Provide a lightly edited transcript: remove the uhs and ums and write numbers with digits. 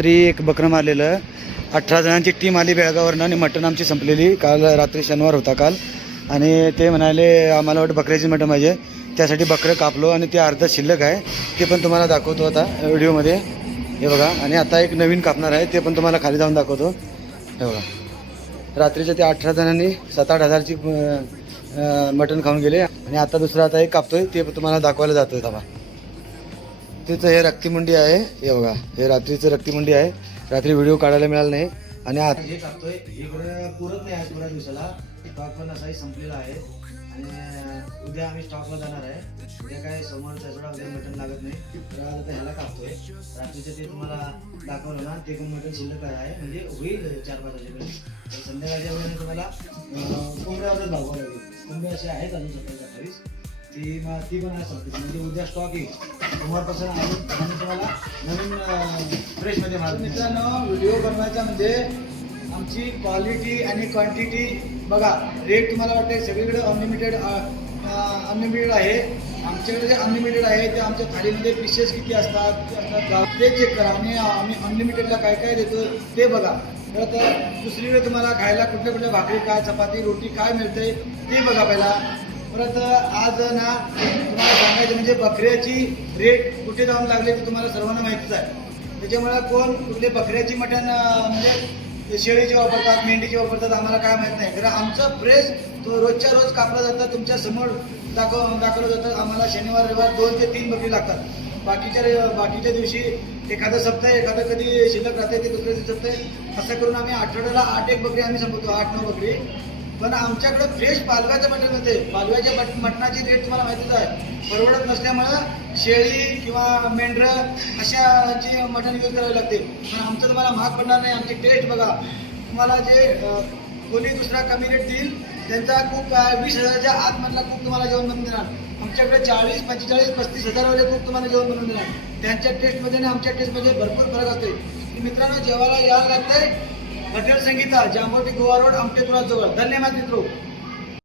रात्री एक बकरं मारलेलं. 18 जणांची टीम आली बेळगाववरनं आणि मटण आमची संपलेली. काल रात्री शनिवार होता काल, आणि ते म्हणाले आम्हाला वाटतं बकऱ्याची मटण पाहिजे. त्यासाठी बकरं कापलो आणि ते अर्ध शिल्लक आहे, ते पण तुम्हाला दाखवतो आता व्हिडिओमध्ये. हे बघा, आणि आता एक नवीन कापणार आहे, ते पण तुम्हाला खाली जाऊन दाखवतो. हे बघा, रात्रीच्या ते 18 जणांनी 7-8 हजारची मटण खाऊन गेले. आणि आता दुसरा आता एक कापतोय, ते पण तुम्हाला दाखवायला जातोय. थांबा, तिचं हे रक्तीमुंडी आहे. हे बघा, हे रात्रीचं रक्तीमुंडी आहे. रात्री व्हिडिओ काढायला मिळाला नाही. आणि आता हे कापतोय, इकडे पुरत नाही आज थोड्या दिवसाला. स्टॉक पण असाही संपलेला आहे. आणि उद्या आम्ही स्टॉकला जाणार आहे. उद्या काय समोर त्यासोडा उद्या मटण लागत नाही. तर आज आता ह्याला कापतोय. रात्रीचं ते तुम्हाला दाखवलं ना, ते पण मटण शिल्लक आहे, म्हणजे होईल 4-5 वाजेपर्यंत. संध्याकाळच्या वेळेला तुम्हाला कोंबड्यावरच दाखवावं लागेल. कोंबड्या असे आहेत अजून 27-28. ती पण आहे संपली, म्हणजे उद्या स्टॉक येईल. सोमवारपासून आम्ही तुम्हाला नवीन फ्रेशमध्ये मारू. मित्रांनो, व्हिडिओ बनवायचा म्हणजे आमची क्वालिटी आणि क्वांटिटी बघा. रेट तुम्हाला वाटते सगळीकडे अनलिमिटेड आहे. आमच्याकडे जे अनलिमिटेड आहे ते आमच्या थाळीमध्ये पीसेस किती असतात ते चेक करा. आणि आम्ही अनलिमिटेडला काय काय देतो ते बघा. तर दुसरीकडे तुम्हाला खायला कुठल्या कुठल्या भाकरी, काय चपाती, रोटी काय मिळते ते बघा पहिला. परत आज ना तुम्हाला सांगायचं म्हणजे बकऱ्याची रेट कुठे जाऊन लागले ते तुम्हाला सर्वांना माहितीच आहे. त्याच्यामुळे कोण कुठले बकऱ्याची मटण म्हणजे शेळीचे वापरतात, मेंढीचे वापरतात, आम्हाला काय माहीत नाही. कारण आमचं फ्रेश तो रोजच्या रोज कापला जातं, तुमच्या समोर दाखवलं जातं. आम्हाला शनिवार रविवार 2 ते 3 बकरी लागतात. बाकीच्या दिवशी एखादं सप्ताह, एखादं कधी शिल्लक राहते, ते दुसऱ्या दिवशी सप्ताह. असं करून आम्ही आठवड्याला 8-1 बकरी आम्ही संपवतो, 8-9 बकरी. पण आमच्याकडे फ्रेश पालव्याचं मटण मिळते. पालव्याच्या मटणाची रेट तुम्हाला माहितीच आहे. परवडत नसल्यामुळं शेळी किंवा मेंढरं अशाची मटण यूज करावे लागते. पण आमचं तुम्हाला महाग पडणार नाही. आमची टेस्ट बघा. तुम्हाला जे कोणी दुसरा कमी रेट देईल त्यांचा कूक 20,000च्या आतमधला कूक तुम्हाला जेवण बनवून देणार. आमच्याकडे 40, 45, 35 हजारवाले कूक तुम्हाला जेवण बनवून देणार. त्यांच्या टेस्टमध्ये आणि आमच्या टेस्टमध्ये भरपूर फरक असते. मित्रांनो, जेवायला यायला लागतंय हॉटेल संगीता, जांभोटी गोवा रोड, आमटेपुरा जवळ. धन्यवाद मित्रो.